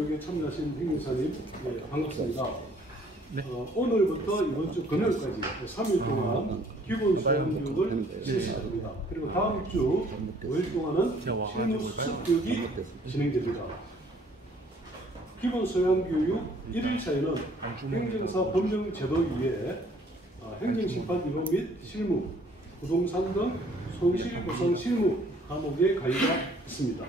여기에 참여하신 행사님 반갑습니다. 네. 오늘부터 이번 주 금요일까지 3일 동안 기본 수행 교육을 실시합니다. 그리고 다음 주 5일 동안은 실무 수습 교육이 진행됩니다. 기본 소양 교육 1일차에는 행정사 법령 제도 위에 행정심판 이론 및 실무, 부동산 등 손실 보상 실무 과목의 강의가 있습니다.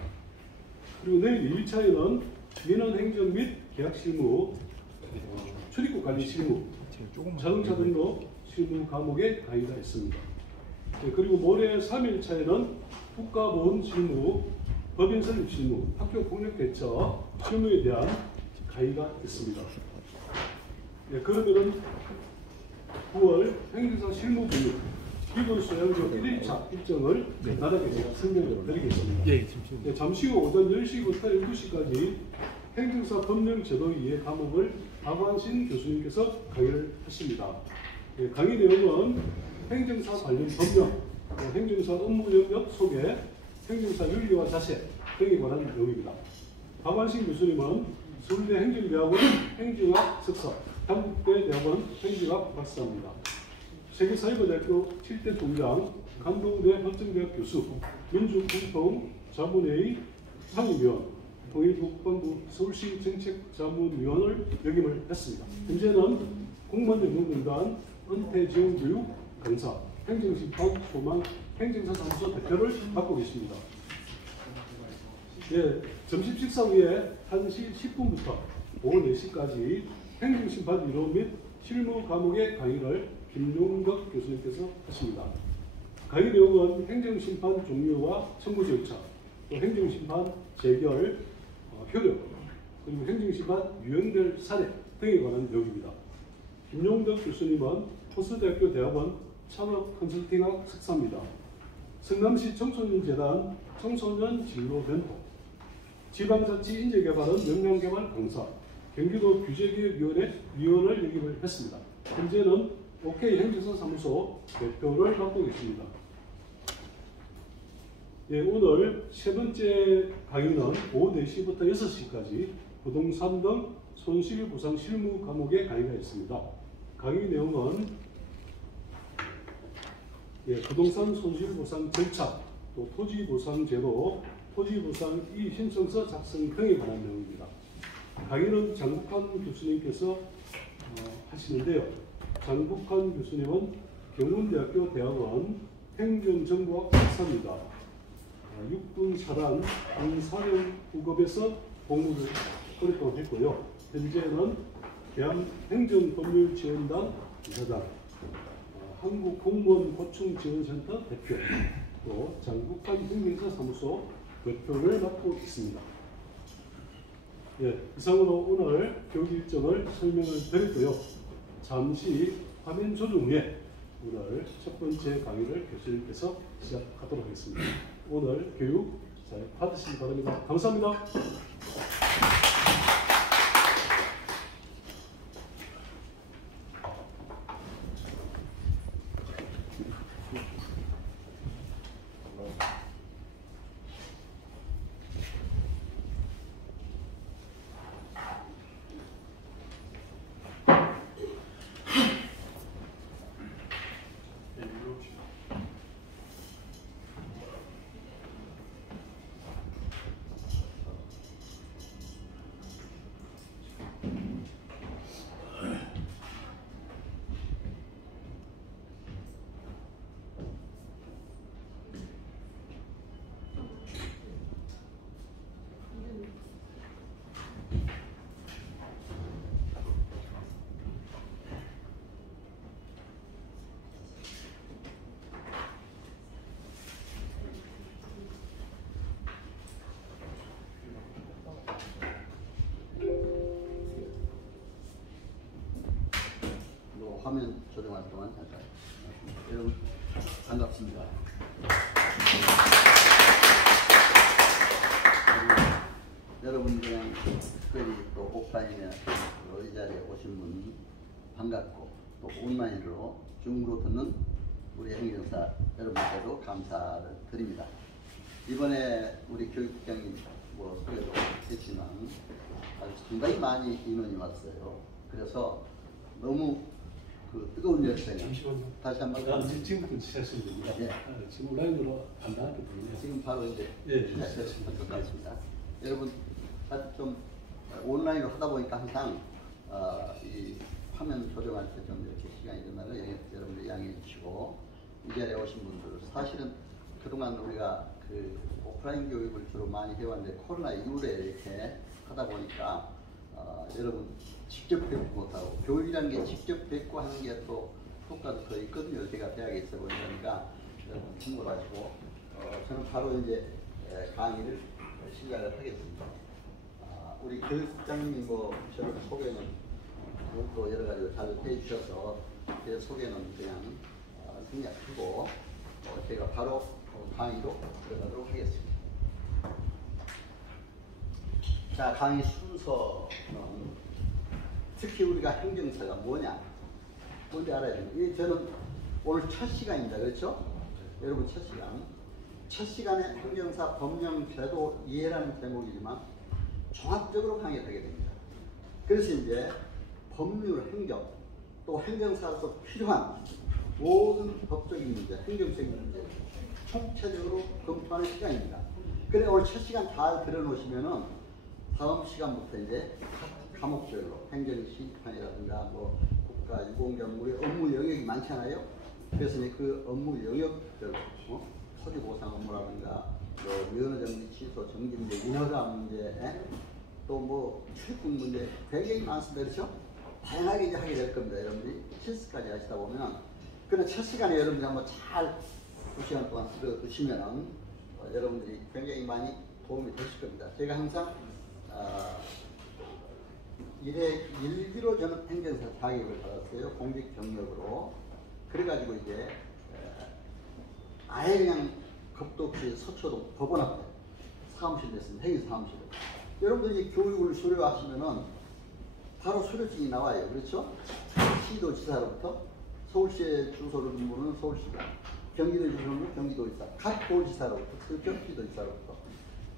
그리고 내일 2일차에는 민원 행정 및 계약 실무, 출입국 관리 실무, 자동차 등록 실무 과목의 강의가 있습니다. 그리고 모레 3일차에는 국가보훈 실무, 법인 설립 실무, 학교 폭력 대처 실무에 대한 강의가 있습니다. 그러면은 9월 행정사 실무 교육 기본 소양교 1일차 일정을 간단하게 제가 설명을 드리겠습니다. 잠시 후 오전 10시부터 12시까지 행정사 법령 제도위의 과목을 박완신 교수님께서 강의를 하십니다. 강의 내용은 행정사 관련 법령, 행정사 업무 영역 소개, 행정사 윤리와 자세 등에 관한 내용입니다. 박완신 교수님은 서울대 행정대학원 행정학 석사, 단국대 대학원 행정학 박사입니다. 세계사이버대학교 7대 총장, 강동대 법정대학 교수, 민주공통자문회의 상임위원, 통일국방부 서울시 정책자문위원을 역임을 했습니다. 현재는 공무원연구공단 은퇴지원교육 강사, 행정심판 소망 행정사사무소 대표를 맡고 계십니다. 점심 식사 후에 1시 10분부터 오후 4시까지 행정심판 이론 및 실무 과목의 강의를 김용덕 교수님께서 하십니다. 강의 내용은 행정심판 종료와 청구 절차, 또 행정심판 재결, 효력, 그리고 행정심판 유형별 사례 등에 관한 내용입니다. 김용덕 교수님은 호수대학교 대학원 창업 컨설팅학 석사입니다. 성남시 청소년재단 청소년 진로 멘토, 지방자치 인재개발은 역량개발 강사, 경기도 규제개혁위원회 위원을 역임을 했습니다. 현재는 OK 행정사 사무소 대표를 맡고 계십니다. 오늘 세 번째 강의는 오후 4시부터 6시까지 부동산 등 손실보상 실무 과목의 강의가 있습니다. 강의 내용은 부동산 손실보상 절차, 또 토지보상제도, 토지보상 이의신청서 작성 등에 관한 내용입니다. 강의는 장국환 교수님께서 하시는데요. 장국환 교수님은 경운대학교 대학원 행정정보학 박사입니다. 육군사단 군사령부급에서 복무를 오랫동안 했고요. 현재는 대한행정법률지원단 이사장, 한국공무원고충지원센터 대표, 또 장국환 행정사사무소 대표를 맡고 있습니다. 이상으로 오늘 교육 일정을 설명을 드렸고요. 잠시 화면 조정 후에 오늘 첫 번째 강의를 교수님께서 시작하도록 하겠습니다. 오늘 교육 잘 받으시기 바랍니다. 감사합니다. 화면 조정할 동안 할까요? 여러분 반갑습니다. 여러분들은 특별히 또 오프라인에 이 자리에 오신 분 반갑고, 또 온라인으로 줌으로 듣는 우리 행정사 여러분께도 감사를 드립니다. 이번에 우리 교육국장님 소개도 했지만 상당히 많이 인원이 왔어요. 그래서 너무 그 뜨거운 열정이 잠시만요. 다시 한번 지금부터 시작하시면 됩니다. 예. 지금 온라인으로 간단하게 보면 지금 바로 이제 예. 시작하시면 될 것 같습니다. 여러분 좀 온라인으로 하다 보니까 항상 이 화면 조정할 때 좀 이렇게 시간이 되면 여러분들 양해해 주시고 이 자리에 오신 분들 사실은 그동안 우리가 그 오프라인 교육을 주로 많이 해왔는데 코로나 이후에 이렇게 하다 보니까 여러분 직접 뵙지 못하고 교육이라는 게 직접 뵙고 하는 게 또 효과도 더 있거든요. 제가 대학에 있어 보니까 여러분 참고하시고 저는 바로 이제 강의를 시작을 하겠습니다. 우리 교육장님이 뭐 저를 소개는 또 여러 가지로 잘 해주셔서 제 소개는 그냥 생략하고 제가 바로 강의로 들어가도록 하겠습니다. 자, 강의 순서는 특히 우리가 행정사가 뭐냐? 뭔지 알아야 됩니다. 이 저는 오늘 첫 시간입니다. 그렇죠? 여러분 첫 시간. 첫 시간에 행정사 법령 제도 이해라는 제목이지만 종합적으로 강의를 하게 됩니다. 그래서 이제 법률, 행정, 또 행정사로서 필요한 모든 법적인 문제, 행정적인 문제 총체적으로 검토하는 시간입니다. 그래 오늘 첫 시간 잘 들어놓으시면은 다음 시간부터 이제 각 과목별로 행정시판이라든가 뭐 국가 유공자물 우리 업무 영역이 많잖아요. 그래서 이제 그 업무 영역별로 토지 보상 업무라든가 면허정지 취소 정지 문제, 인허가 문제, 또 뭐 출입국 문제 굉장히 많습니다. 그렇죠? 다양하게 이제 하게 될 겁니다. 여러분들이 실습까지 하시다 보면 그런 첫 시간에 여러분들이 한번 잘 2시간 동안 들어두시면은 여러분들이 굉장히 많이 도움이 되실 겁니다. 제가 항상 일기로 저는 행정사 자격을 받았어요. 공직 경력으로. 그래가지고 이제 아예 그냥 겁도 없이 서초동 법원 앞에 사무실 냈습니다. 행위 사무실. 여러분들이 교육을 수료하시면은 바로 수료증이 나와요. 그렇죠? 시도지사로부터 서울시에 주소를 둔 분은 서울시다. 경기도에 주소를 둔 경기도지사. 각 도지사로부터 경기도지사로부터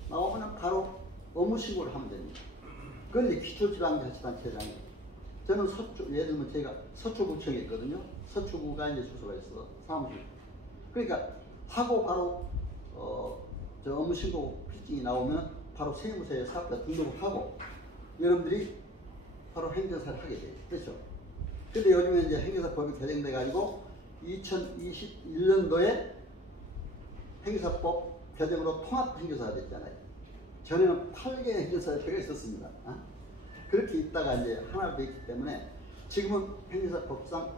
나오면 바로 업무 신고를 하면 됩니다. 그건 이제 기초지방자치단체장이에요. 저는 서초, 예를 들면 제가 서초구청에 있거든요. 서초구가 이제 주소가 있어. 사무실. 그러니까 하고 바로 저 업무 신고 필증이 나오면 바로 세무서에 사업자 등록을 하고 여러분들이 바로 행정사를 하게 돼요. 그렇죠? 근데 요즘에 이제 행정사법이 개정돼 가지고 2021년도에 행정사법 개정으로 통합행정사가 됐잖아요. 전에는 8개의 행정사협회가 있었습니다. 그렇게 있다가 이제 하나로 되어 있기 때문에 지금은 행정사법상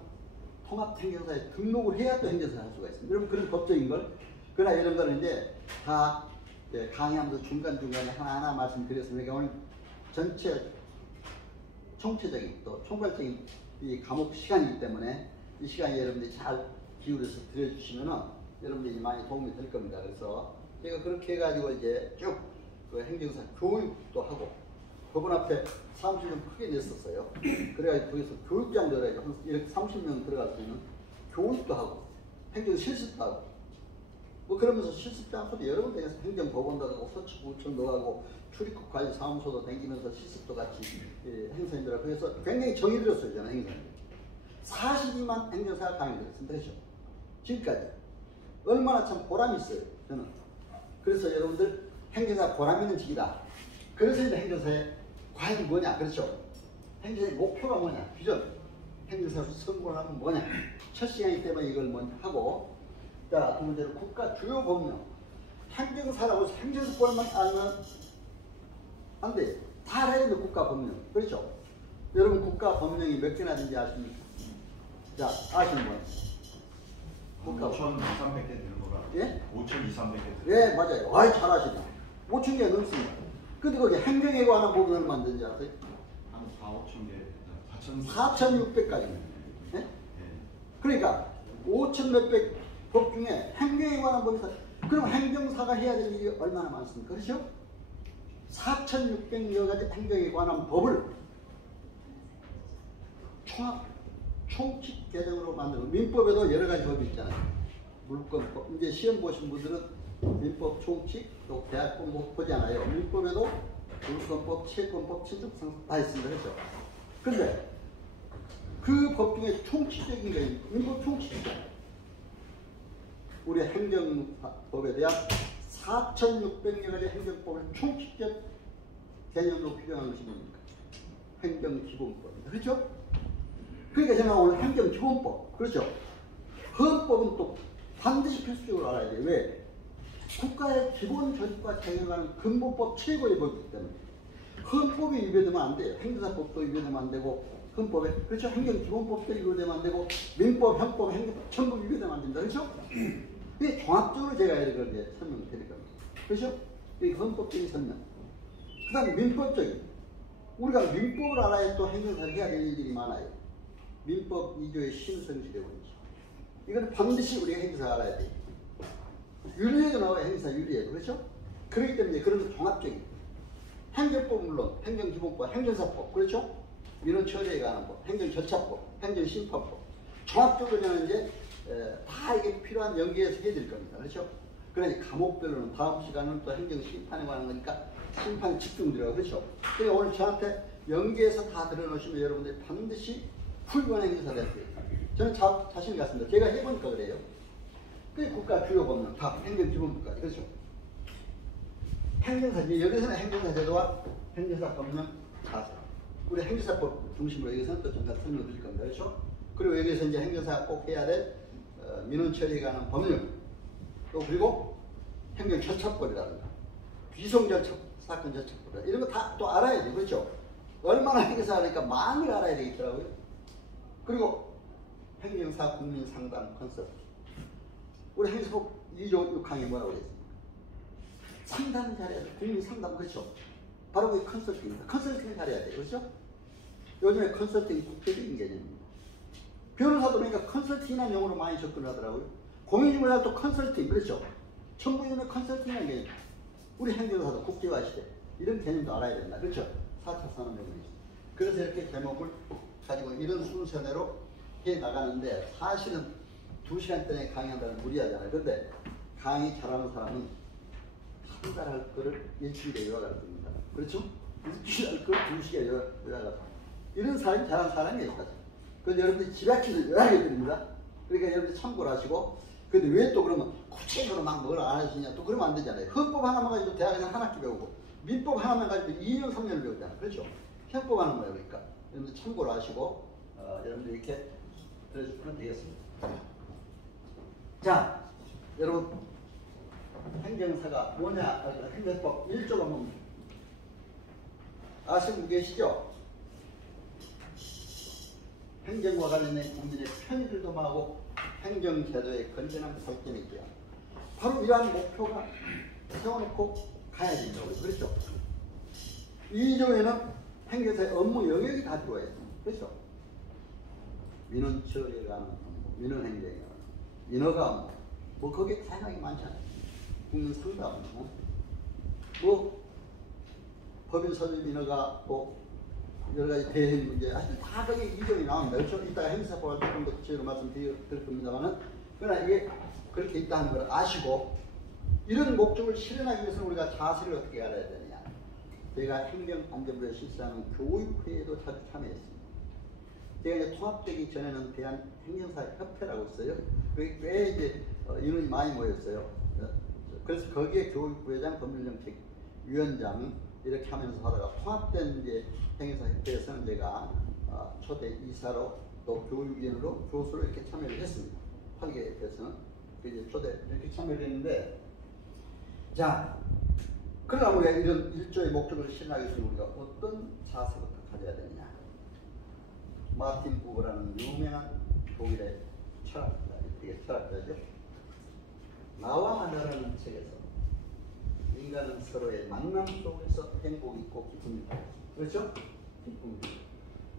통합행정사에 등록을 해야 또 행정사를 할 수가 있습니다. 여러분 그런 법적인 걸 그러나 이런 거는 이제 다 강의하면서 중간중간에 하나하나 말씀드렸습니다. 오늘 전체 총체적인 또 총괄적인 이 과목 시간이기 때문에 이 시간에 여러분들이 잘 기울여서 들어주시면은 여러분들이 많이 도움이 될 겁니다. 그래서 제가 그렇게 해가지고 이제 쭉 그 행정사 교육도 하고 법원 앞에 사무실 좀 크게 냈었어요. 그래가지고 거기서 교육장 들어가지고 이렇게 30명 들어갈 수 있는 교육도 하고 행정 실습도 하고 뭐 그러면서 실습장소도 여러 군데에서 행정법원도 가고 서초구청도 가고 출입국 관리 사무소도 다니면서 실습도 같이 행사님들하고 그래서 굉장히 정이 들었어요. 저는 행사님들 42만 행정사 강의를 했습니다. 그렇죠? 지금까지 얼마나 참 보람이 있어요. 저는 그래서 여러분들 행정사 보람 있는 직이다. 그래서 이제 행정사의 과연이 뭐냐? 그렇죠? 행정사의 목표가 뭐냐? 비전 행정사로 성공하면 뭐냐? 첫 시간이기 때문에 이걸 먼저 하고 자, 두 번째로 국가 주요 법령. 행정사라고 해서 행정사법만 알면 안 돼. 다 알아야 되는 국가 법령. 그렇죠? 여러분 국가 법령이 몇 개나 되는지 아십니까? 자, 아시는 분? 국가 5,300개 되는 거가? 예? 5,200개. 예, 맞아요. 아이, 잘하시네. 5,000개가 넘습니다. 근데 거기 행정에 관한 부분을 만든지 아세요? 한 4, 5천 개. 4,600까지. 예? 그러니까 5,000 몇백 법 중에 행정에 관한 법이 그럼 행정사가 해야 될 일이 얼마나 많습니까? 그렇죠? 4,600여 가지 행정에 관한 법을 총칙 개정으로 만들고 민법에도 여러 가지 법이 있잖아요. 물권법. 이제 시험 보신 분들은 민법 총칙 또 대학법 못 보잖아요. 민법에도 공수권법, 채권법, 친족상속 다 있습니다. 그렇죠? 근데 그 법 중에 총칙적인 게 민법 총칙이잖아요. 우리 행정법에 대한 4,600여 가지 행정법을 총칙적 개념으로 규정한 것이 뭡니까? 행정기본법입니다. 그렇죠? 그러니까 제가 오늘 행정기본법, 그렇죠? 헌법은 또 반드시 필수적으로 알아야 돼요. 왜? 국가의 기본 조직과 적용하는 근본법 최고의 법이기 때문에 헌법이 위배되면 안 돼요. 행정사법도 위배되면 안 되고 헌법에, 그렇죠? 행정기본법도 위배되면 안 되고 민법, 형법, 행정법 전부 위배되면 안 됩니다. 그렇죠? 이게 종합적으로 제가 이렇게 설명을 드릴 겁니다. 그렇죠? 이 헌법적인 설명. 그 다음에 민법적인. 우리가 민법을 알아야 또 행정사를 해야 될 일들이 많아요. 민법 2조의 신성실의 원칙. 이거는 반드시 우리가 행정사 알아야 돼요. 윤리에도 나와요. 행정사 윤리에도. 그렇죠? 그렇기 때문에 그런 종합적인. 행정법 물론, 행정기본법, 행정사법. 그렇죠? 민원 처리에 관한 법, 행정절차법, 행정심판법. 종합적으로 저는 이제 다 이게 필요한 연계해서 해야 될 겁니다. 그렇죠? 그러니 과목별로는 다음 시간은 또 행정심판에 관한 거니까 심판에 집중드려요. 그렇죠? 그러니까 오늘 저한테 연계해서 다 들어놓으시면 여러분들이 반드시 훌륭한 행정사를 할 수 있어요. 저는 자신이 같습니다. 제가 해보니까 그래요. 그 국가 주요 법령 다 행정기본법까지. 그렇죠? 행정사, 여기서는 행정사 제도와 행정사 법령 자세. 우리 행정사법 중심으로 여기서는 또 잠깐 설명드릴 겁니다. 그렇죠? 그리고 여기서 이제 행정사가 꼭 해야 될 민원 처리에 관한 법령, 또 그리고 행정절차법이라든가 비송절차, 사건 절차법 이런 거 다 또 알아야 돼요. 그렇죠? 얼마나 행정사하니까 많이 알아야 되겠더라고요. 그리고 행정사 국민상담 컨설팅. 우리 행정사법 2조 6항에 뭐라고 그랬습니까? 상담을 잘해야 돼. 국민상담. 그렇죠? 바로 그게 컨설팅입니다. 컨설팅을 잘해야 돼요. 그렇죠? 요즘에 컨설팅이 국제적인 개념입니다. 변호사도 그러니까 컨설팅이라는 용어로 많이 접근을 하더라고요. 공인중개사도 컨설팅. 그렇죠? 정부이름의 컨설팅이라는 개념. 우리 행정사도 국제화 시대. 이런 개념도 알아야 된다. 그렇죠? 4차 산업혁명이죠. 그래서 이렇게 제목을 가지고 이런 순서대로 해 나가는데 사실은 2시간 동안에 강의한다는 무리하잖아요. 근데 강의 잘하는 사람은 한 달 할 거를 일주일에 요약할 겁니다. 그렇죠? 일주일 할 걸 2시간 요약할. 이런 사람이 잘하는 사람이 여기까지. 그런데 여러분들이 집약해서 요약해 드립니다. 그러니까 여러분들 참고를 하시고. 근데 왜 또 그러면 구체적으로 막 뭘 안 하시냐? 또 그러면 안 되잖아요. 헌법 하나만 가지고 대학에서 한 학기 배우고 민법 하나만 가지고 2년 3년을 배우잖아요. 그렇죠? 형법 하는 거예요. 그러니까 여러분들 참고를 하시고 여러분들 이렇게 들어주시면 되겠습니다. 자, 여러분 행정사가 뭐냐? 행정법 1조가 뭡니까? 아시고 계시죠? 행정과 관련된 국민의 편의를 도모하고 행정제도의 건전한 발전이 있고요. 바로 이러한 목표가 세워놓고 가야 된다고. 그렇죠? 2조에는 행정사의 업무 영역이 다 들어와 있습니다. 그렇죠? 민원 처리에 관한 업무, 민원 행정에 관한 업무, 인허가 업무, 뭐 거기에 다양하게 많잖아요. 국민 상담 업무, 뭐 법인 설립 인허가, 뭐 여러 가지 대행 문제, 하여튼 다 거기에 2조이 나옵니다. 그렇죠? 이따가 행사법을 조금 더 구체적으로 말씀드릴 겁니다만은, 그러나 이게 그렇게 있다는 걸 아시고, 이런 목적을 실현하기 위해서는 우리가 자세를 어떻게 알아야 되느냐. 제가 행정안전부에 실시하는 교육회에도 자주 참여했습니다. 제가 이제 통합되기 전에는 대한행정사협회라고 있어요. 그게 꽤 이제 인원이 많이 모였어요. 그래서 거기에 교육부회장, 법률정책위원장 이렇게 하면서 하다가 통합된 이제 행정사협회에서는 제가 초대 이사로 또 교육위원으로 교수로 이렇게 참여를 했습니다. 8개에서는 이제 초대 이렇게 참여를 했는데, 자, 그러나 우리가 이런 일조의 목적을 실현하기 위해서 우리가 어떤 자세부터 가져야 되느냐. 마틴 부버라는 유명한 독일의 철학자, 이게 철학자죠. 나와 나라는 책에서 인간은 서로의 만남 속에서 행복이 있고 기쁨이 있다. 그렇죠? 기쁨이.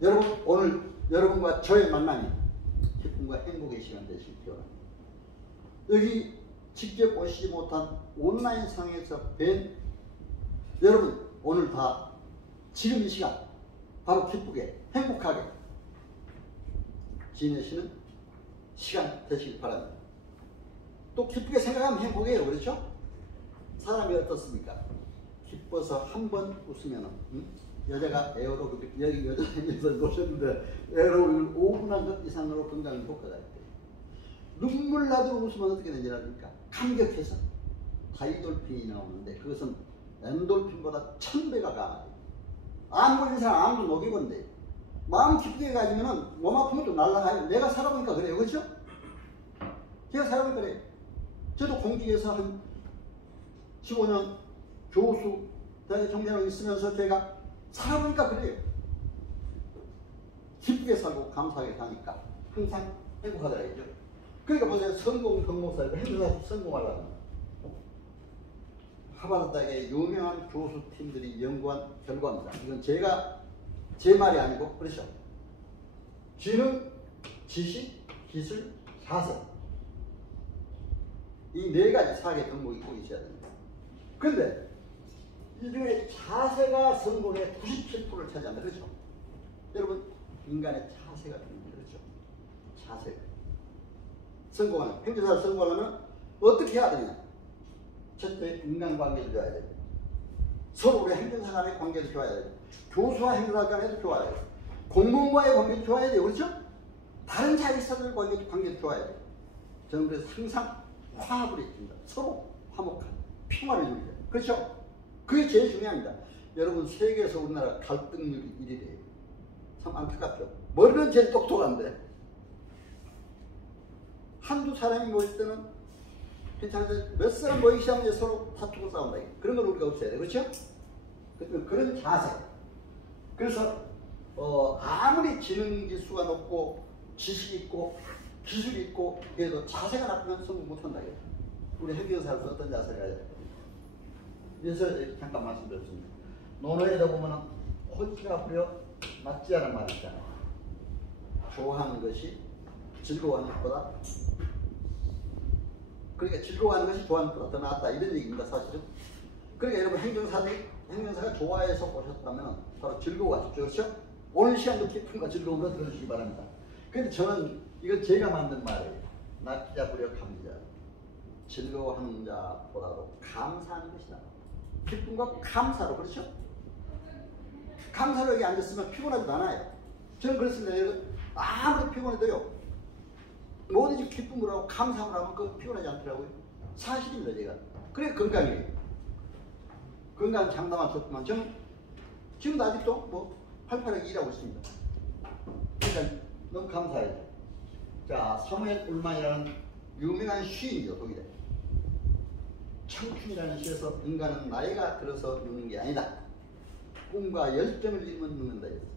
여러분, 오늘 여러분과 저의 만남이 기쁨과 행복의 시간 되시기 바랍니다. 여기 직접 오시지 못한 온라인 상에서 뵌 여러분, 오늘 다 지금 이 시간 바로 기쁘게 행복하게 지내시는 시간 되시길 바랍니다. 또 기쁘게 생각하면 행복해요. 그렇죠? 사람이 어떻습니까? 기뻐서 한 번 웃으면 여자가 에어로빅 여기 여자 행에서 노셨는데 에어로빅을 5분 한 것 이상으로 건강에 효과가 있대. 눈물 나도록 웃으면 어떻게 되는지 아십니까? 감격해서 다이돌핀이 나오는데 그것은 엔돌핀보다 1000배가 강하대. 암 걸린 사람 암도 녹이건데 마음 기쁘게 가지면은 몸 아프면 좀 날라가요. 내가 살아보니까 그래요. 그렇죠? 제가 살아보니까 그래요. 저도 공직에서 한 15년 교수, 대학 정년을 있으면서 제가 살아보니까 그래요. 기쁘게 살고 감사하게 사니까 항상 행복하더라고요. 그러니까 보세요. 성공 경목사에서 행사 성공하려면 하버드 대학의 유명한 교수팀들이 연구한 결과입니다. 이건 제 말이 아니고 그렇죠. 지능, 지식, 기술, 자세 이 네 가지 사계 덕목이 꼭 있어야 됩니다. 그런데 이 중에 자세가 성공의 97%를 차지한다. 그렇죠? 여러분 인간의 자세가 중요합니다. 그렇죠? 자세가 성공하는 행정사를 성공하려면 어떻게 해야 되냐? 첫째 인간관계도 좋아야 되고 서로 우리 행정사 간의 관계도 좋아야 되고 교수와 행정사 간에도 좋아야 되고 공무원과의 관계도 좋아야 돼요. 그렇죠? 다른 자기사들 관계도 좋아야 돼요. 저는 그래서 항상 화합을 해줍니다. 서로 화목한 평화를 누리죠. 그렇죠? 그게 제일 중요합니다. 여러분 세계에서 우리나라 갈등률이 1위래요. 참 안타깝죠. 머리는 제일 똑똑한데 한두 사람이 모일 때는 괜찮은데 몇 사람 모이기 시작하면 서로 다투고 싸운다. 그런 걸 우리가 없애야 돼. 그렇죠? 그런 자세. 그래서 아무리 지능 지수가 높고 지식이 있고 기술이 있고 그래도 자세가 나쁘면 성공 못한다. 우리 행정사로서 어떤 자세를 해야 돼? 그래서 잠깐 말씀드렸습니다. 논어에다 보면 호기가 부려 맞지 않은 말이 있잖아요. 좋아하는 것이 즐거워하는 것보다 그러니까 즐거워하는 것이 좋아하는 것보다 더 낫다 이런 얘기입니다. 사실은. 그러니까 여러분 행정사가 좋아해서 오셨다면 바로 즐거워하십시오. 그렇죠? 오늘 시간도 기쁨과 즐거움을 들어주시기 바랍니다. 그런데 저는 이거 제가 만든 말이에요. 낚자 부려 감자. 즐거워하는 자보다도 감사하는 것이 나아. 기쁨과 감사로. 그렇죠? 감사로 여기 앉았으면 피곤하지도 않아요. 저는 그렇습니다. 여러분 아무리 피곤해도요. 뭐든지 기쁨으로 하고 감사함으로 하면 그 피곤하지 않더라고요. 사실입니다. 제가. 그래 건강이에요. 건강 장담할 수 없지만 저는 지금도 아직도 뭐 팔팔하게 일하고 있습니다. 그러니까 너무 감사해요. 자, 사무엘 울만이라는 유명한 시인이죠. 독일에. 청춘이라는 시에서 인간은 나이가 들어서 늙는 게 아니다. 꿈과 열정을 잃으면 늙는다 했어요.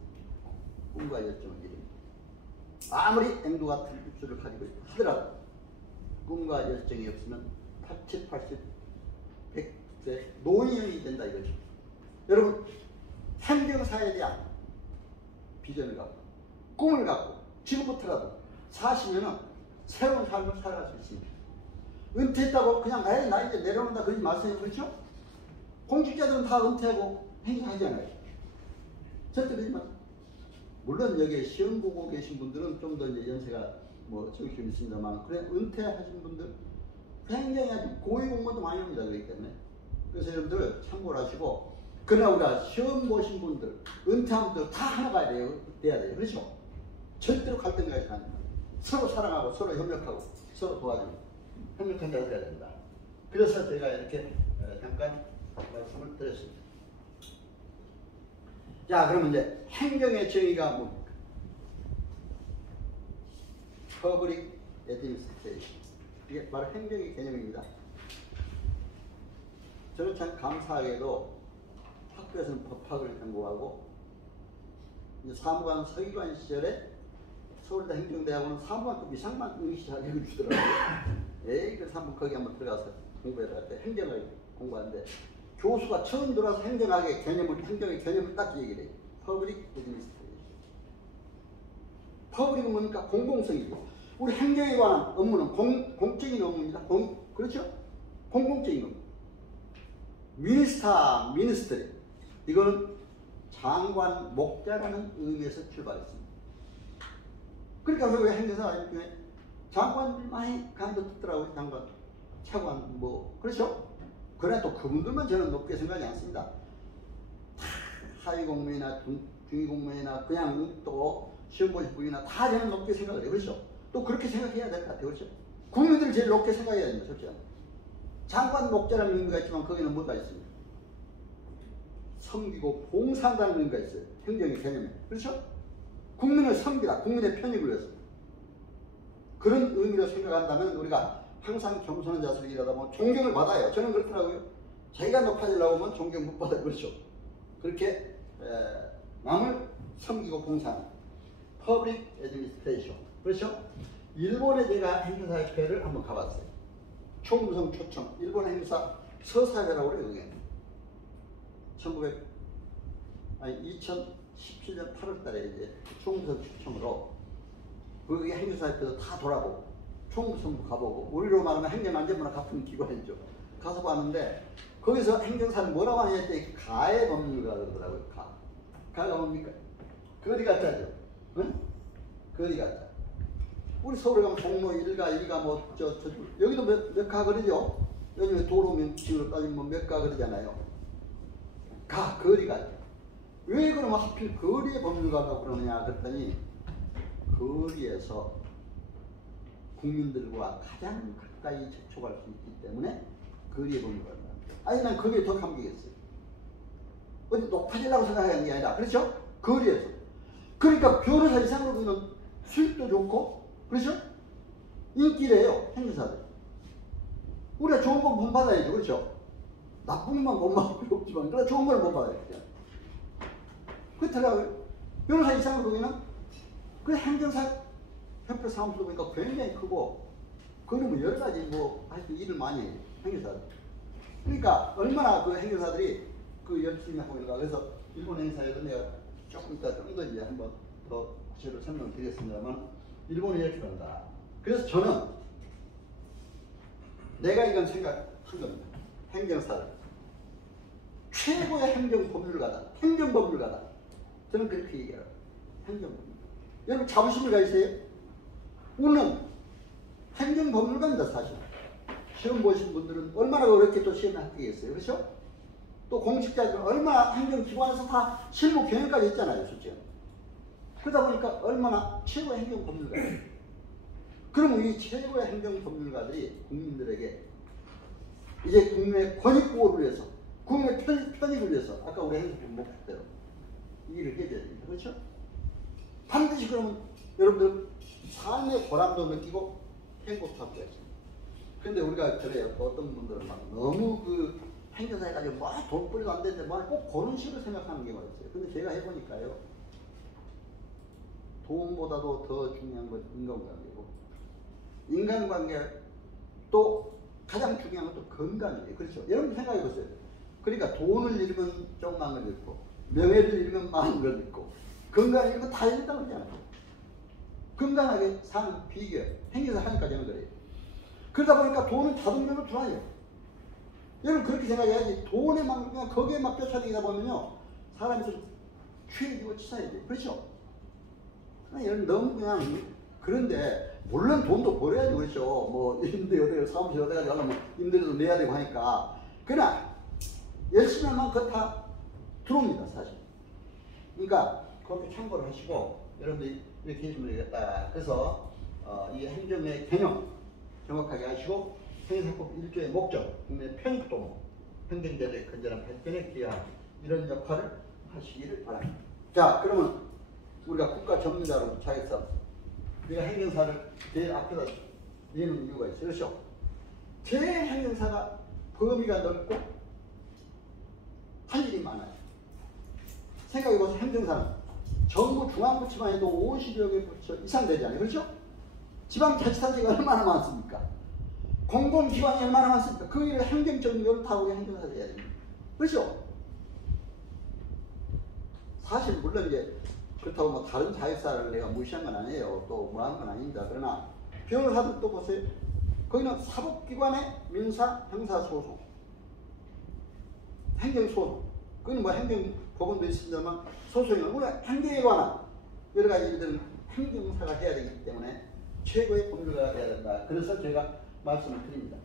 꿈과 열정을 잃으면. 아무리 앵두 같은 입술을 가지고 하더라도 꿈과 열정이 없으면 80, 100세 노인이 된다 이거죠. 여러분 행정사에 대한 비전을 갖고 꿈을 갖고 지금부터라도 사시면은 새로운 삶을 살아갈 수 있습니다. 은퇴했다고 그냥 나 이제 내려놓는다 그러지 마세요. 그렇죠? 공직자들은 다 은퇴하고 행정하잖아요. 절대 그러지 마세요. 물론 여기에 시험 보고 계신 분들은 좀 더 이제 연세가 뭐 적으시면 있습니다만 그래 은퇴하신 분들 굉장히 아주 고위공무원도 많이 옵니다. 그렇기 때문에 그래서 여러분들 참고를 하시고 그러나 우리가 시험 보신 분들 은퇴한 분들 다 하나가 돼야 돼요. 그렇죠? 절대로 갈등까지 가는 거예요. 서로 사랑하고 서로 협력하고 서로 도와주고 협력한 자가 돼야 됩니다. 그래서 제가 이렇게 잠깐 말씀을 드렸습니다. 자, 그러면 이제 행정의 정의가 뭡니까? Public Administration. 이게 바로 행정의 개념입니다. 저는 참 감사하게도 학교에서는 법학을 전공하고 이제 사무관 서기관 시절에 서울대 행정대학원은 사무관급 이상만 응시 잘 읽어주더라고요. 에이, 그래서 한번 거기 한번 들어가서 공부해라 할 때 행정을 공부하는데 교수가 처음 들어와서 행정의 개념을 딱 얘기를 해요. Public Administration. Public은 뭡니까? 공공성이고 우리 행정에 관한 업무는 공적인 업무입니다. 그렇죠? 공공적인 업무. 미니스트리. 이거는 장관, 목자라는 의미에서 출발했습니다. 그러니까 왜 행정사 중에 장관 많이 강조 듣더라고요. 장관, 차관, 뭐 그렇죠? 그러나 또 그분들만 저는 높게 생각하지 않습니다. 하위 공무원이나 중위 공무원이나 그냥 또 시험 보실 분이나 다 저는 높게 생각을 해요. 그렇죠? 또 그렇게 생각해야 될 것 같아요. 그렇죠? 국민들을 제일 높게 생각해야 됩니다. 그렇죠? 장관 목자라는 의미가 있지만 거기는 뭐가 있습니까? 섬기고 봉사한다는 의미가 있어요. 행정의 개념에. 그렇죠? 국민을 섬기다. 국민의 편익을 위해서. 그런 의미로 생각한다면 우리가 항상 겸손한 자세로 일하다 보면 존경을 받아요. 저는 그렇더라고요. 자기가 높아지려고 하면 존경 못 받아요. 그렇죠? 그렇게 남을 섬기고 봉사하는 퍼블릭 애드미니스트레이션. 그렇죠? 일본에 제가 행정사협회를 한번 가봤어요. 총무성 초청. 일본 행사 서사회라고 그래요. 그게. 2017년 8월 달에 이제 총무성 초청으로 그게 행정사협회도 다 돌아보고 총무성도 가보고 우리로 말하면 행정안전부나 같은 기관이죠. 가서 봤는데 거기서 행정사는 뭐라고 하냐 했더니 가해 법률가 그러더라고요. 가가 뭡니까? 거리 가짜죠. 응? 거리 가짜. 우리 서울에 가면 종로 1가 2가 뭐 여기도 몇 가 그러죠. 요즘에 도로 면적으로 따지면 몇 가 그러잖아요. 거리 가짜. 왜 그러면 하필 거리의 법률가라고 그러느냐 그랬더니 거리에서 국민들과 가장 가까이 접촉할 수 있기 때문에 거리의 법률가입니다. 아니 난 그게 더 감격했어요. 어디 높아지려고 생각하는 게 아니라 그렇죠? 거리에서. 그러니까 변호사 이상으로 보면 수익도 좋고 그렇죠? 인기래요. 행정사들. 우리가 좋은 건 못 받아야죠. 그렇죠? 나쁜 것만 못 받을 필요 없지만 그러나 좋은 걸 못 받아야 돼요. 그렇더라고요. 변호사 이상으로 보기에는 그 행정사 협회 사무소 보니까 굉장히 크고 그거는 뭐 여러 가지 뭐 하여튼 일을 많이 해요. 행정사들. 그러니까 얼마나 그 행정사들이 그 열심히 하고 있는가. 그래서 일본 행사에도 내가 조금 이따 좀 더 이제 한번 더 구체적으로 설명을 드리겠습니다만 일본이 이렇게 한다. 그래서 저는 내가 이건 생각한 겁니다. 행정사를 최고의 행정법률가다. 행정법률가다. 저는 그렇게 얘기해요. 행정법률가. 여러분 자부심을 가지세요. 우리는 행정법률가입니다. 사실. 시험 보신 분들은 얼마나 어렵게 또 시험에 합격했어요. 그렇죠? 또 공직자들은 얼마나 행정기관에서 다 실무 경영까지 했잖아요. 실제. 그러다 보니까 얼마나 최고의 행정법률가예요. 그러면 이 최고의 행정법률가들이 국민들에게 이제 국민의 권익보호를 위해서 국민의 편익을 위해서 아까 우리 행정법 목표대로 이 일을 해줘야 됩니다. 그렇죠? 반드시 그러면 여러분들 삶의 보람도 느끼고 행복도 하고 있습니다. 근데 우리가 그래요. 어떤 분들은 막 너무 그 행정사 해가지고 막 돈 뿌리도 안 되는데 꼭 그런 식으로 생각하는 경우가 있어요. 근데 제가 해보니까요. 돈보다도 더 중요한 건 인간관계고 인간관계 또 가장 중요한 건 또 건강이에요. 그렇죠? 여러분 생각해 보세요. 그러니까 돈을 잃으면 쪽망을 잃고 명예를 잃으면 마음을 잃고 건강을 잃으면 다 잃는다고 그러잖아요. 건강하게 사는 비결 행위에서 하니까 저는 그래요. 그러다 보니까 돈은 자동적으로 들어와요. 여러분 그렇게 생각해야지. 돈에 막 그냥 거기에 막 쫓아다니다 보면요 사람이 좀 취해지고 치사해야 돼요. 그렇죠? 여러분 너무 그냥 그런데 물론 돈도 벌어야지. 그렇죠? 뭐 임대 어디가 사무실 어디가 가려면 임대료도 내야 되고 하니까 그러나 열심히 하면 그거 다 들어옵니다. 사실. 그러니까 그렇게 참고를 하시고 여러분들이 이렇게 해주면 되겠다. 그래서 이 행정의 개념 정확하게 하시고 행정사법 1조의 목적, 국민의 편익도, 행정제도의 건전한 발전에 기여하는 이런 역할을 하시기를 바랍니다. 자, 그러면 우리가 국가 전문가로 자격사 우리가 행정사를 제일 앞에다 내는 이유가 있어요. 그렇죠? 제일 행정사가 범위가 넓고 할 일이 많아요. 생각해보세요. 행정사는 정부 중앙부처만 해도 50여 개 부처 이상 되잖아요. 그렇죠? 지방자치단체가 얼마나 많습니까? 공공기관이 얼마나 많습니까? 그 일을 행정적인 걸 다 우리 행정사가 해야 됩니다. 그렇죠? 사실 물론 이제 그렇다고 뭐 다른 자격사를 내가 무시한 건 아니에요. 또 뭐 하는 건 아닙니다. 그러나 변호사들도 보세요. 거기는 사법기관의 민사, 형사소송, 행정소송, 거기는 뭐 행정법원도 있습니다만 소송은 우리가 행정에 관한 여러 가지 일들은 행정사가 해야 되기 때문에 최고의 법률가가 해야 된다. 그래서 제가 말씀을 드립니다.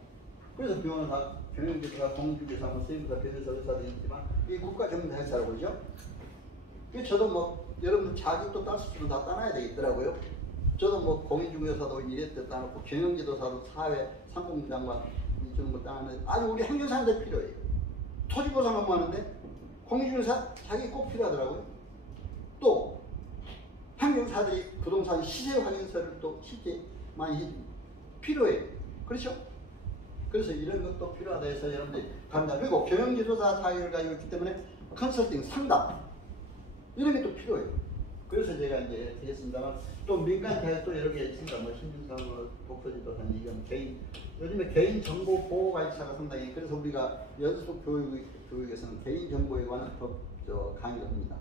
그래서 변호사, 경영지사, 공주지사, 세무사, 변호사, 의사도 있지만 이 국가전문회사라고 그러죠. 저도 뭐 여러분 자격도 딸 수 있으면 다 따놔야 되겠더라고요. 저도 뭐 공인중개사도 이랬다 따놓고 경영지도사도 사회 상공장관 이런 거 따는데 아주 우리 행정사한테 필요해요. 토지보상 업무하는데 공인중개사 자기 꼭 필요하더라고요. 또 행정사들이 부동산 시세 확인서를 또 쉽게 많이 필요해요. 그렇죠? 그래서 이런 것도 필요하다 해서 여러분들이 간다. 그리고 경영지도사 자격을 가지고 있기 때문에 컨설팅, 상담 이런 게 또 필요해요. 그래서 제가 이제 이렇게 했습니다만 또 민간 자격도 여러 개 있습니다. 뭐 신분상으로 독서지도사 이건 개인 요즘에 개인 정보 보호가 있어서 상당히 그래서 우리가 연수 교육에서는 개인 정보에 관한 강의를 합니다.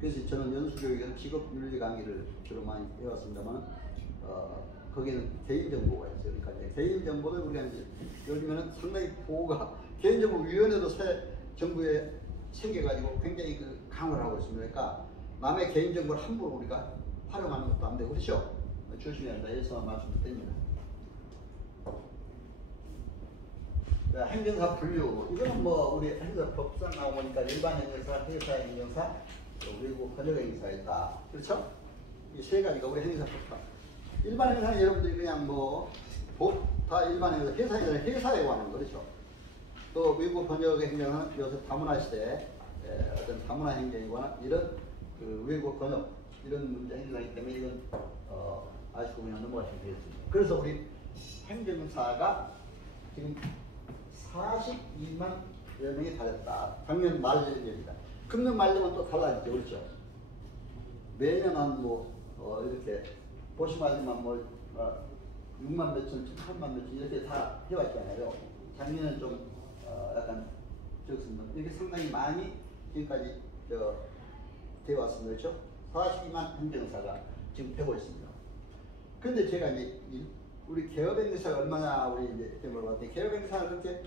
그래서 저는 연수 교육에서 직업 윤리 강의를 주로 많이 해왔습니다만 거기는 개인 정보가 있어요. 그러니까 이제 개인 정보를 우리가 이제 요즘에는 상당히 보호가 개인정보 위원회도 새 정부에 생겨가지고 굉장히 강화를 하고 있습니다. 그러니까 남의 개인정보를 함부로 우리가 활용하는 것도 안 되고 그렇죠? 조심해야 한다 해서 말씀드립니다. 행정사 분류 이거는 뭐 우리 행정사 법상 나오니까 일반 행정사, 회사 행정사, 외국 번역 행정사 있다. 그렇죠? 이 세 가지가 우리 행정사 법상. 일반 행정사는 여러분들이 그냥 뭐 다 일반 행정사, 회사에 관한 거죠. 또 외국 번역 행정은 요새 다문화 시대 어떤 다문화 행정에 관한 이런 외국 번역 이런 문제 행정이기 때문에 이건 아시고 그냥 넘어가시면 되겠습니다. 그래서 우리 행정사가 지금 42만 여 명이 달했다. 작년 말년입니다. 금년 말년은 또 달라지죠, 그렇죠? 매년 한 이렇게 보시면 알지만 6만 몇천, 8만 몇천 이렇게 다 해왔잖아요. 작년은 좀 약간 적습니다. 이게 상당히 많이 지금까지 되어 왔습니다. 그렇죠? 42만 행정사가 지금 되고 있습니다. 근데 제가 이제 우리 개업행정사가 얼마나 우리 이제 물어봤더니 개업행정사는 그렇게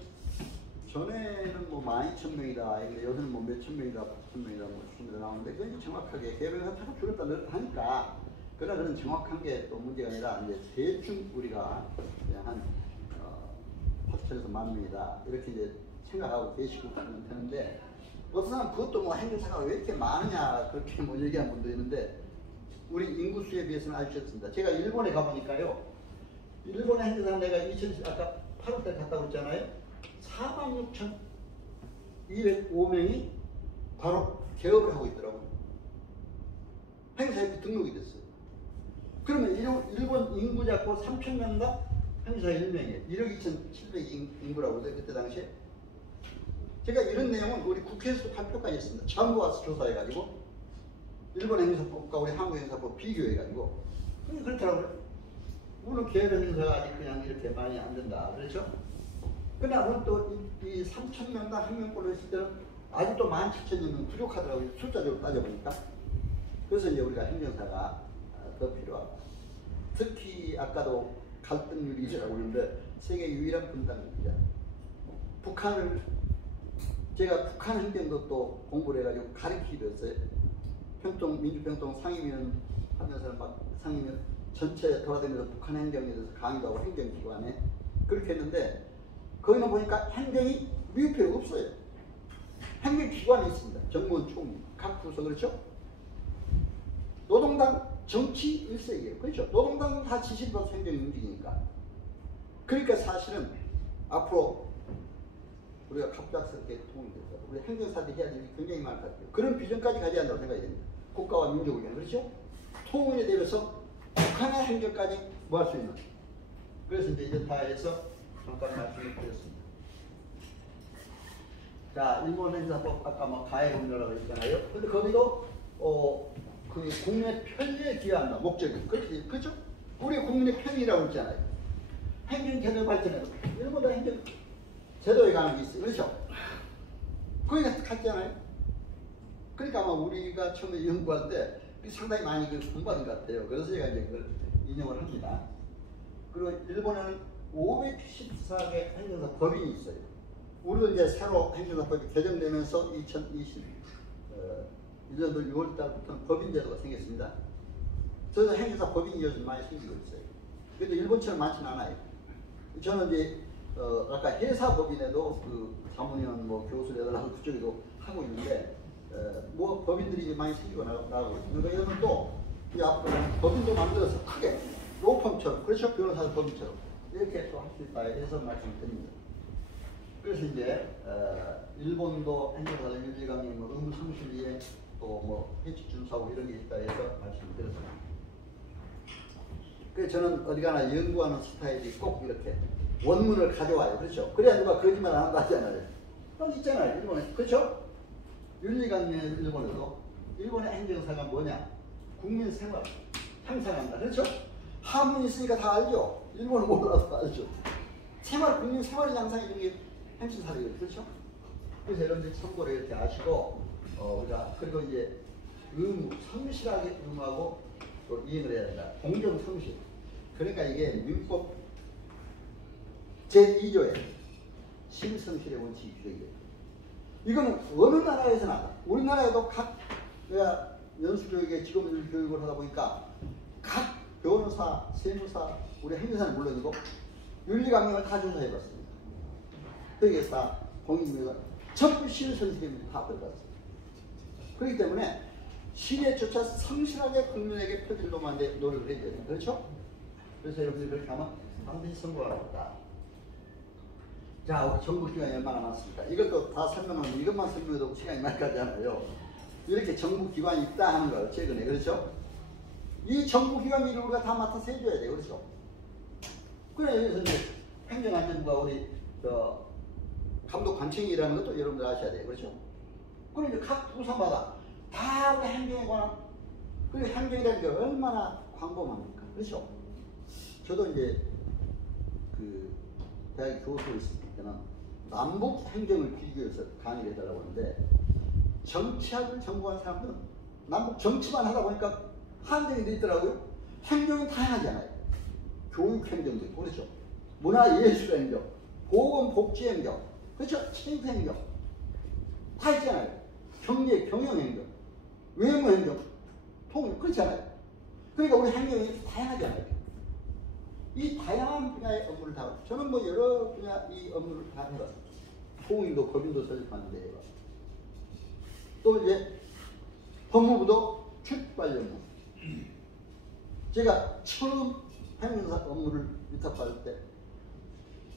전에는 뭐 12,000명이다. 요새는 뭐 몇천 명이다, 8,000명이다, 뭐 수준으로 나오는데 그건 정확하게 개업행정사가 줄었다 늘었다 하니까 그러나 그런 정확한 게 또 문제가 아니라 이제 대충 우리가 그냥 한 8천에서 10,000명이다 이렇게 이제 생각하고 계시고 그러면 되는데 어떤 사람은 그것도 뭐 행정사가 왜 이렇게 많으냐 그렇게 뭐 얘기하는 분도 있는데 우리 인구수에 비해서는 아주 적습니다. 제가 일본에 가보니까요. 일본의 행정사 내가 2010 아까 8월달 갔다 왔잖아요. 46,205명이 바로 개업을 하고 있더라고요. 행사협회 등록이 됐어요. 그러면 일본 인구 잡고 3,000명당 행사 1명이에요. 1억 2,700 인구라고 그래요. 그때 당시에. 제가 이런 내용은 우리 국회에서 발표까지 했습니다. 전부 와서 조사해가지고 일본 행사법과 우리 한국 행사법 비교해가지고 그렇더라고요. 우리는 개업 행사가 아직 그냥 이렇게 많이 안 된다. 그렇죠? 그러나 우리 또 이 3,000명당 한 명꼴로 했을 때는 아직도 17,000명 부족하더라고요. 숫자적으로 따져보니까. 그래서 이제 우리가 행정사가 더 필요하다. 특히 아까도 갈등유리라고 그러는데 세계 유일한 분단입니다. 제가 북한 행정도 또 공부를 해가지고 가르치기도 했어요. 민주평통 상임위원 하면서 막 상임위원 전체 돌아다니면서 북한 행정에 대해서 강의도 하고 행정기관에 그렇게 했는데 거기는 보니까 행정이 미흡해요. 없어요. 행정기관이 있습니다. 정무원, 총리, 각 부서 그렇죠? 노동당 정치 일색이에요. 그렇죠? 노동당은 다 지시를 받아서 행정이 움직이니까. 그러니까 사실은 앞으로 우리가 갑작스럽게 통일됐다. 우리 행정사들이 해야 될 일이 굉장히 많을 것 같아요. 그런 비전까지 가져야 한다고 생각이 됩니다. 국가와 민족을 위한. 그렇죠? 통일에 대해서 북한의 행정까지 뭐 할 수 있는. 그래서 이제 다 해서 잠깐 말씀을 드렸습니다. 자, 일본 행사법 아까 뭐 가해법률이라고 했잖아요. 근데 거기도 그 국민의 편의에 기여한다. 목적이. 그렇죠? 우리 국민의 편의라고 했잖아요. 행정제도 발전에도 일본도 행정 제도에 관한 게 있어요. 그렇죠? 거기가 같잖아요. 그러니까 아마 우리가 처음에 연구할 때 상당히 많이 공부한 것 같아요. 그래서 제가 이제 그걸 인용을 합니다. 그리고 일본에는 574개 행정사 법인이 있어요. 우리도 이제 새로 행정사법이 개정되면서 2021년도 6월달부터는 법인제도가 생겼습니다. 그래서 행정사 법인이 요즘 많이 생기고 있어요. 그런데 일본처럼 많지는 않아요. 저는 이제 아까 회사법인에도 그 자문위원 뭐 교수들하고 그쪽에도 하고 있는데 뭐 법인들이 많이 생기고 나가고 있습니다. 그러니까 이러면 또이 앞으로 법인도 만들어서 크게 로펌처럼 그렇죠 변호사 법인처럼 이렇게 또 할 수 있다 해서 말씀드립니다. 그래서 이제 일본도 행정사를 윤리강의 뭐 의무상실위에 또 뭐 회칙 준수하고 이런 게 있다 해서 말씀드렸습니다. 그래서 저는 어디 가나 연구하는 스타일이 꼭 이렇게 원문을 가져와요. 그렇죠? 그래야 누가 거짓말 안 한다 하잖아요. 그건 있잖아요. 일본에. 그렇죠? 윤리강의 일본에도 일본의 행정사가 뭐냐? 국민 생활 향상한다. 그렇죠? 한문 있으니까 다 알죠? 일본은 몰라도 다 알죠? 국민 생활 향상이 게 행정사례예요. 그렇죠? 그래서 여러분들 참고로 이렇게 아시고 우리가 그리고 이제 의무, 성실하게 의무하고 또 이행을 해야 된다. 공정 성실. 그러니까 이게 민법 제2조에 신성실의 원칙이 규정이에요. 이거는 어느 나라에서나 우리나라에도 각 연수교육에 직업률 교육을 하다 보니까 각 변호사, 세무사, 우리 행정사는 물론이고 윤리강령을 다 조사해봤습니다. 거기에서 공인중개사 전부 신성실이 다 들어갔습니다. 그렇기 때문에 시대조차 성실하게 국민에게 표출로만 노력을 해줘야 돼요. 그렇죠? 그래서 여러분들이 그렇게 하면 반드시 성공할 수 있다. 자, 우리 정부기관이 얼마나 많습니까? 이것도 다 설명하면 이것만 설명해도 시간이 많이 가잖아요. 이렇게 정부기관이 있다 하는 걸 최근에. 그렇죠? 이 정부기관 일을 우리가 다 맡아서 해줘야 돼요. 그렇죠? 그래, 여기서 이제 행정안전부가 우리 감독관청이라는 것도 여러분들 아셔야 돼요. 그렇죠? 그럼 이제 각 부서마다 다 우리 행정에 관한, 그리고 행정이라는 게 얼마나 광범합니까? 그렇죠? 저도 이제 그 대학 교수로 있을 때는 남북 행정을 비교해서 강의를 해달라고 하는데 정치학을 전공한 사람들은 남북 정치만 하다 보니까 한정이 돼 있더라고요. 행정은 다양하잖아요. 교육 행정도 있고, 그렇죠? 문화예술 행정, 보건복지 행정, 그렇죠? 체육 행정 다 있잖아요. 경제 경영 행정, 외무 행정, 통일 그렇잖아요. 그러니까 우리 행정이 다양하잖아요. 이 다양한 분야의 업무를 다 저는 뭐 여러 분야 이 업무를 다 해봤습니다. 통일도 법인도 설립하는데 해봤습니다. 또 이제 법무부도 출입관리 업무. 제가 처음 행정사 업무를 위탁받을 때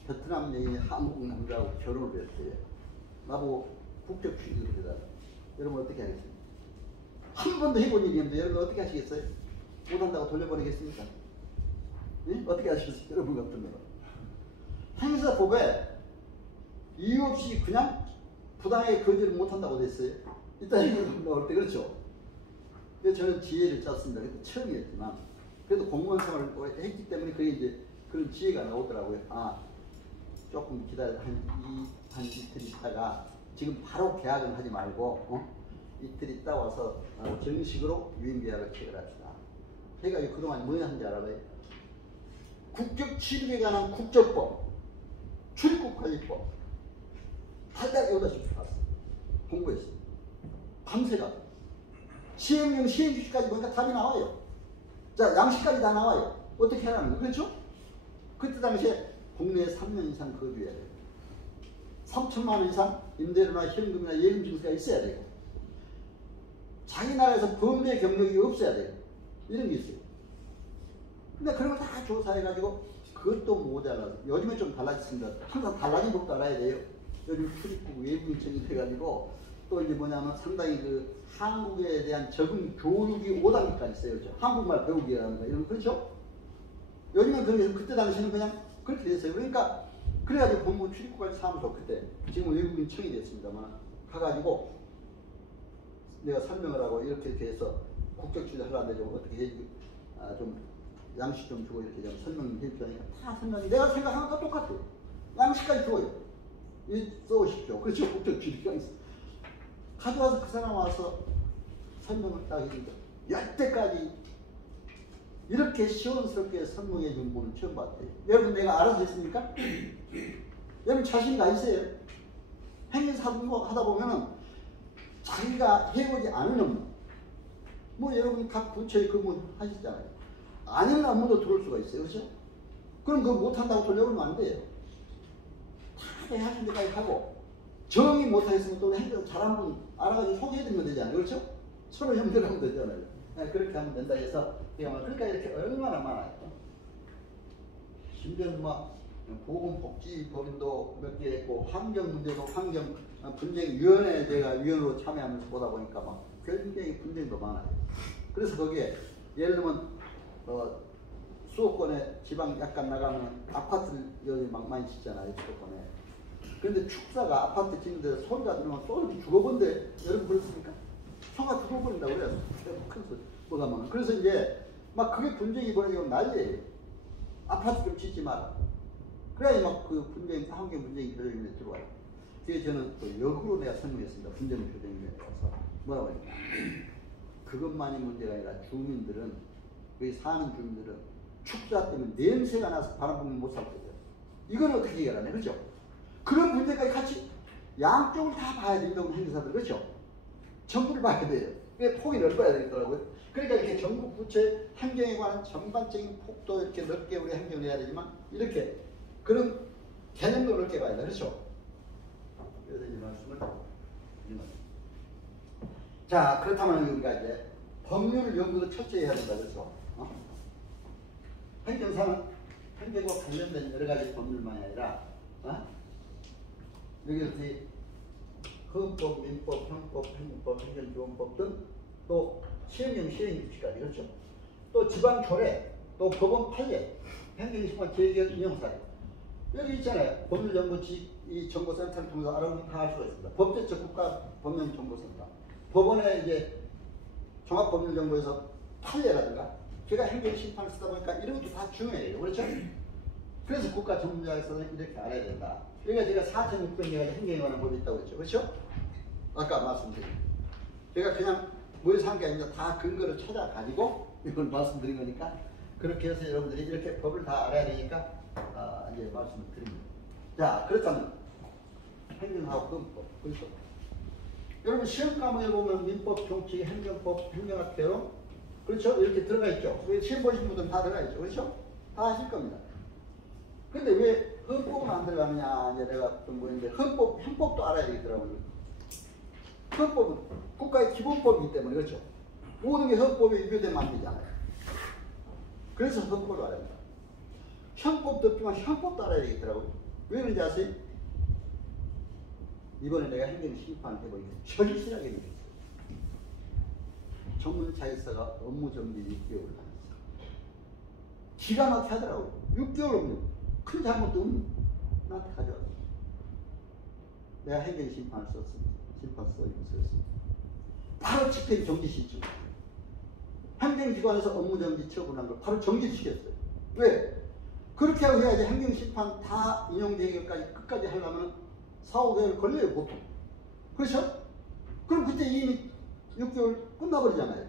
베트남 여인이 한국 남자하고 결혼을 했어요. 나보고 국적 취직을 해달라. 여러분 어떻게 하겠습니까? 한 번도 해본 일이 없는데 여러분 어떻게 하시겠어요? 못한다고 돌려보내겠습니까? 예? 어떻게 하시겠어요? 여러분 같으면 행사법에 이유 없이 그냥 부당하게 거절을 못한다고 됐어요. 일단 이거 나올 때 그렇죠? 그래서 저는 지혜를 짰습니다. 그때 처음이었지만 그래도 공무원 생활을 했기 때문에 그게 이제 그런 지혜가 나오더라고요. 아, 조금 기다려 한 이틀 있다가 지금 바로 계약은 하지 말고 이틀 있다 와서 정식으로 유인계약을 체결합시다. 제가 그동안 뭐 한지 알아봐요? 국적 취득에 관한 국적법, 출국관리법 달달 8시 봤어요. 공부했어요. 밤새가 시행령 시행규칙까지 보니까 답이 나와요. 자, 양식까지 다 나와요. 어떻게 하라는 거예요? 그렇죠? 그때 당시에 국내에 3년 이상 거주해야 돼요. 3천만 원 이상 임대료나 현금이나 예금 증서가 있어야 돼요. 자기 나라에서 범죄 경력이 없어야 돼요. 이런 게 있어요. 근데 그런 걸 다 조사해가지고 그것도 모자라서 요즘에 좀 달라졌습니다. 항상 달라진 법도 알아야 돼요. 요즘 출입국 외국인청이 돼가지고 또 이제 뭐냐면 상당히 그 한국에 대한 적응 교육이 5단계까지 있어요. 그렇죠? 한국말 배우기라는 거 이런 거 그렇죠? 요즘은 그래서 그때 당시에는 그냥 그렇게 됐어요. 그러니까 그래가지고 법무부 출입국관리 사무소 그때 지금 외국인청이 됐습니다만 가가지고 내가 설명을 하고 이렇게 해서 국적 취득하려는데 좀 어떻게 해주고 좀 양식 좀 주고 이렇게 좀 설명해 주니까 다 설명이 내가 생각하는 거 똑같아요. 양식까지 줘요. 써오십시오. 그렇죠? 국적 취득이 있어. 가져와서 그 사람 와서 설명을 딱 해주니까 여태까지 이렇게 시원스럽게 설명해 준 분은 처음 봤대요. 여러분 내가 알아서 했습니까? 여러분 자신감 있어요? 행정사 하다 보면은 자기가 해보지 않은 업무 뭐 여러분 각 부처에 근무 하시잖아요. 아닌 업무도 들어올 수가 있어요. 그렇죠? 그럼 그거 못한다고 돌려보면 안 돼요. 하게 하신 데까지 하고 정의 못하겠으면 또 행정 잘한 분 알아가지고 소개해드리면 되잖아요. 그렇죠? 서로 협력하면 되잖아요. 네, 그렇게 하면 된다 해서 그러니까 이렇게 얼마나 많아요. 심지어 막 보건복지법인도 몇 개 있고 환경 문제도 환경 분쟁위원회 제가 위원으로 참여하면서 보다 보니까 막 굉장히 분쟁도 많아요. 그래서 거기에 예를 들면 수도권에 지방 약간 나가면 아파트를 여기 막 많이 짓잖아요. 수도권에. 그런데 축사가 아파트 짓는 데서 소리가 들으면 쏘는 죽어본데 여러분 그렇습니까? 소가 죽어버린다고 그래요. 큰 소리 뭐가 막. 그래서 이제 막 그게 분쟁이 벌어지고 난리예요. 아파트 좀 짓지 마라. 그래야 막 그 분쟁, 환경 분쟁이 교정위원회에 들어와요. 그래서 저는 또 역으로 내가 설명했습니다. 분쟁 교정위원회에 가서 뭐라고 하니까 그것만이 문제가 아니라 주민들은 여기 사는 주민들은 축사 때문에 냄새가 나서 바람 불면 못 살 거예요. 이건 어떻게 해결하냐, 그렇죠? 그런 문제까지 같이 양쪽을 다 봐야 된다고 행사들 그렇죠? 전부를 봐야 돼요. 그게 폭이 넓어야 되더라고요. 그러니까 이렇게 전국 부채 환경에 관한 전반적인 폭도 이렇게 넓게 우리 행정을 해야 되지만 이렇게 그런 개념도 넓게 봐야 돼, 그렇죠? 그래서 이 말씀을 자 그렇다면 우리가 이제 법률 연구도 철저히 해야 된다, 그렇죠? 행정사는 행정과 관련된 여러 가지 법률만이 아니라 여기 이렇게 헌법, 민법, 형법, 행정법, 행정지원법 등 또 시행령, 시행규칙까지 그렇죠. 또 지방조례, 또 법원 판례, 행정심판 재개혁 인용사례 여기 있잖아요. 법률정보지 이 정보센터를 통해서 알아보면 다 알 수가 있습니다. 법제처 국가법령정보센터, 법원의 이제 종합법률정보에서 판례라든가 제가 행정심판을 쓰다 보니까 이런 것도 다 중요해요. 그렇죠? 그래서 국가 전문가에서는 이렇게 알아야 된다. 그러니까 제가 4,600개가 행정에 관한 법이 있다고 했죠. 그렇죠? 아까 말씀드린. 제가 그냥 모여서 한 게 아니라 다 근거를 찾아가지고 이걸 말씀드린 거니까 그렇게 해서 여러분들이 이렇게 법을 다 알아야 되니까 이제 말씀을 드립니다. 자, 그렇다면 행정하고 헌법. 그렇죠? 여러분 시험 과목에 보면 민법, 정치, 행정법, 행정학개론 그렇죠? 이렇게 들어가 있죠. 시험 보신 분들은 다 들어가 있죠. 그렇죠? 다 하실 겁니다. 근데 왜 헌법은 안 들어가느냐 이제 내가 좀 보는데 헌법도 알아야 되겠더라고요. 헌법은 국가의 기본법이기 때문에 그렇죠. 모든 게 헌법에 위배되면 안 되잖아요. 그래서 헌법을 알아야 된다. 형법도 없지만 형법도 알아야 되겠더라고요. 왜 그런지 아세요? 이번에 내가 행정심판을 해보니까 절실하게 느꼈어요. 전문자회사가 업무정지 6개월을 하면서 기가 막히게 하더라고요. 6개월이면 큰 잘못도 없는 나한테 가져왔어요. 내가 행정심판을 썼습니다. 심판 썼습니다. 바로 집행 정지 시점. 행정기관에서 업무정지 처분한 걸 바로 정지시켰어요. 왜? 그렇게 하고 해야지 행정심판 다 인용대결까지 끝까지 하려면 4, 5개월 걸려요, 보통. 그렇죠? 그럼 그때 이미 6개월 끝나버리잖아요.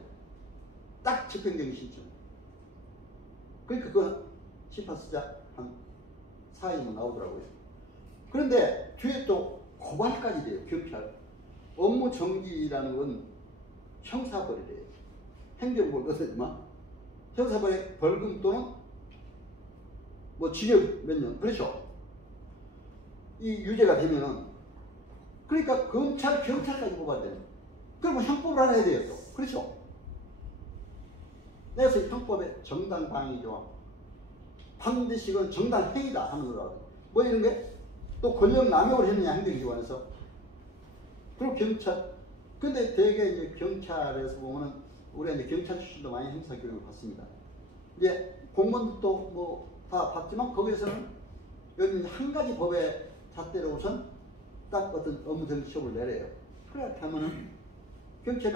딱 집행정지 시점. 그러니까 그 심판 쓰자 한 4일이면 나오더라고요. 그런데 뒤에 또 고발까지 돼요, 경찰. 업무 정지라는 건 형사벌이래요. 행정벌 것이지만 형사벌의 벌금 또는 뭐 징역 몇 년, 그렇죠? 이 유죄가 되면은 그러니까 검찰, 경찰까지 고발돼요. 그러면 형법을 알아야 돼요, 또. 그렇죠? 그래서 형법에 정당방위 조항, 반드시 이건 정당행위다 하는 거라고. 뭐 이런 게 또 권력 남용을 했느냐, 행정기관에서. 그리고 경찰. 근데 대개 이제 경찰에서 보면은 우리가 이제 경찰 출신도 많이 형사 교육을 받습니다. 이제 공무원들도 뭐 다 받지만 거기에서는 여기 한 가지 법의 잣대로 우선 딱 어떤 업무 정지 처분을 내려요. 그렇게 하면은 경찰이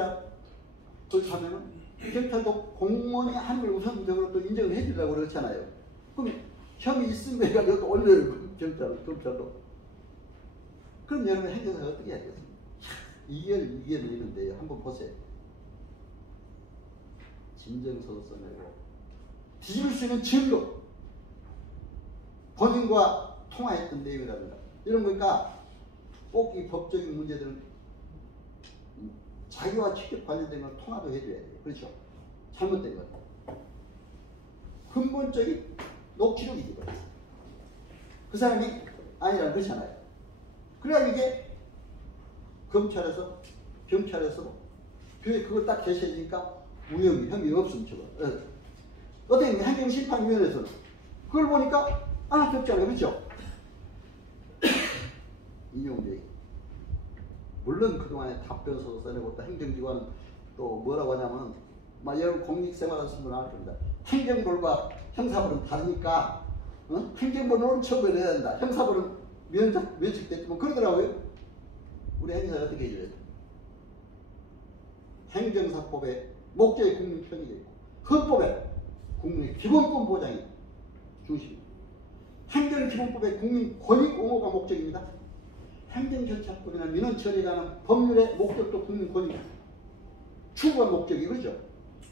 그렇게 하면은 경찰도 공무원이 하는 걸 우선적으로 또 인정을 해주려고 그렇잖아요. 그럼 혐의 있으면 해가지고 또 올려요. 경찰도. 그럼 여러분 행정사가 어떻게 해야 되겠습니까? 2개월 있는데요. 한번 보세요. 진정서도 써내고 뒤집을 수 있는 증거, 본인과 통화했던 내용이라든가 이런 거니까 꼭 이 법적인 문제들은 자기와 직접 관련된 걸 통화도 해줘야 돼요. 그렇죠? 잘못된 것. 근본적인 녹취록이죠. 그 사람이 아니라는 것이잖아요. 그래야 이게 검찰에서 경찰에서 그걸 딱 제시해주니까 무혐의, 혐의 없음 저거. 어떻게 행정심판위원회에서는 그걸 보니까 안 적잖아요, 그렇죠? 인용되기. 물론 그동안에 답변서 써내고 또 행정기관은 또 뭐라고 하냐면 막 여러분 공직생활 하시는 분 알 겁니다. 행정벌과 형사벌은 다르니까 행정벌은 처벌을 해야 된다. 형사벌은 면책됐지만 그러더라고요. 우리 행사가 어떻게 해줘야 돼? 행정사법에 목적이 국민 편익이 있고 헌법에 국민의 기본권 보장이 중심입니다. 행정기본법에 국민 권익 옹호가 목적입니다. 행정절차법이나 민원 처리에 관한 법률의 목적도 국민 권익 추구가 목적이 그렇죠?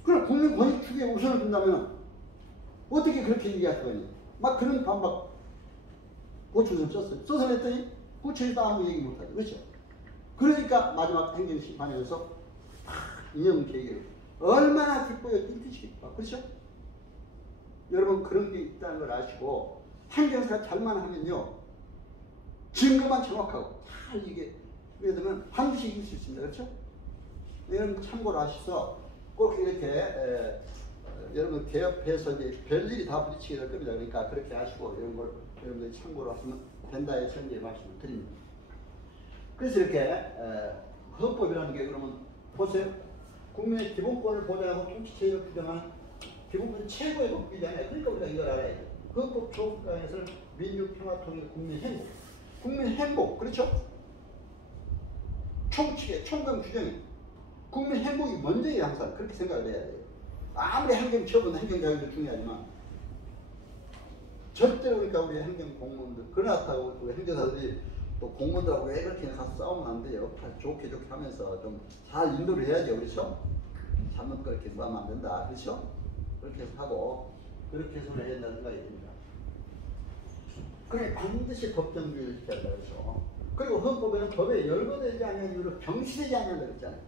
그럼 국민 권익 추구에 우선을 둔다면 어떻게 그렇게 얘기할 수가 있냐? 막 그런 반박 고추를 썼어요. 써서 냈더니 고추에서 아무 얘기 못하죠. 그렇죠? 그러니까 마지막 행정심판에서 인용 계획을 얼마나 기뻐요. 띵듯이 기뻐. 그렇죠? 여러분 그런 게 있다는 걸 아시고 행정사 잘만 하면요. 증거만 정확하고 잘 이게 그래 되면 반드시 이길 수 있습니다. 그렇죠? 여러분 참고로 하셔서 꼭 이렇게 여러분 개업해서 이제 별일이 다 부딪히게 될 겁니다. 그러니까 그렇게 하시고 이런 걸 여러분들이 참고로 하시면 된다의 전제 말씀을 드립니다. 그래서 이렇게 헌법이라는 게 그러면 보세요. 국민의 기본권을 보장하고 통치체제를 규정하는 기본권 최고의 법이잖아요. 그러니까 우리가 이걸 알아야 돼요. 헌법 조건에서는 민주평화통일 국민행복. 국민행복, 그렇죠? 총칙의 총강 규정이 국민행복이 먼저예요. 항상 그렇게 생각을 해야 돼요. 아무리 행정처분, 행정자율도 중요하지만 절대로 그러니까 우리 행정공무원들 그렇다고 우리 행정사들이 또 공무원들하고 왜 그렇게 가서 싸우면 안 돼요. 좋게 하면서 좀 잘 인도를 해야죠. 그렇죠? 잘못 그렇게 하면 안 된다. 그렇죠? 그렇게 해서 하고 그렇게 해서는 해야 된다는 생각이 듭니다. 그래 반드시 법정주의를 지켜야 한다. 그렇죠? 그리고 헌법에는 법에 열거되지 않는 이유로 경시되지 않는다 그랬잖아요.